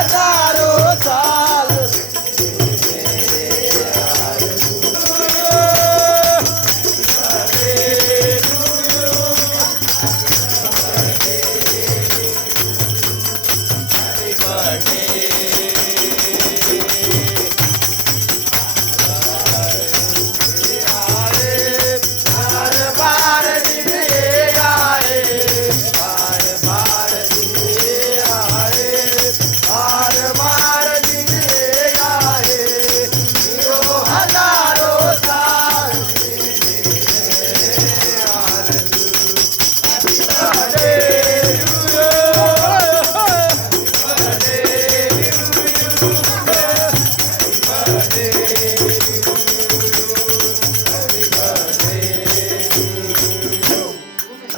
가자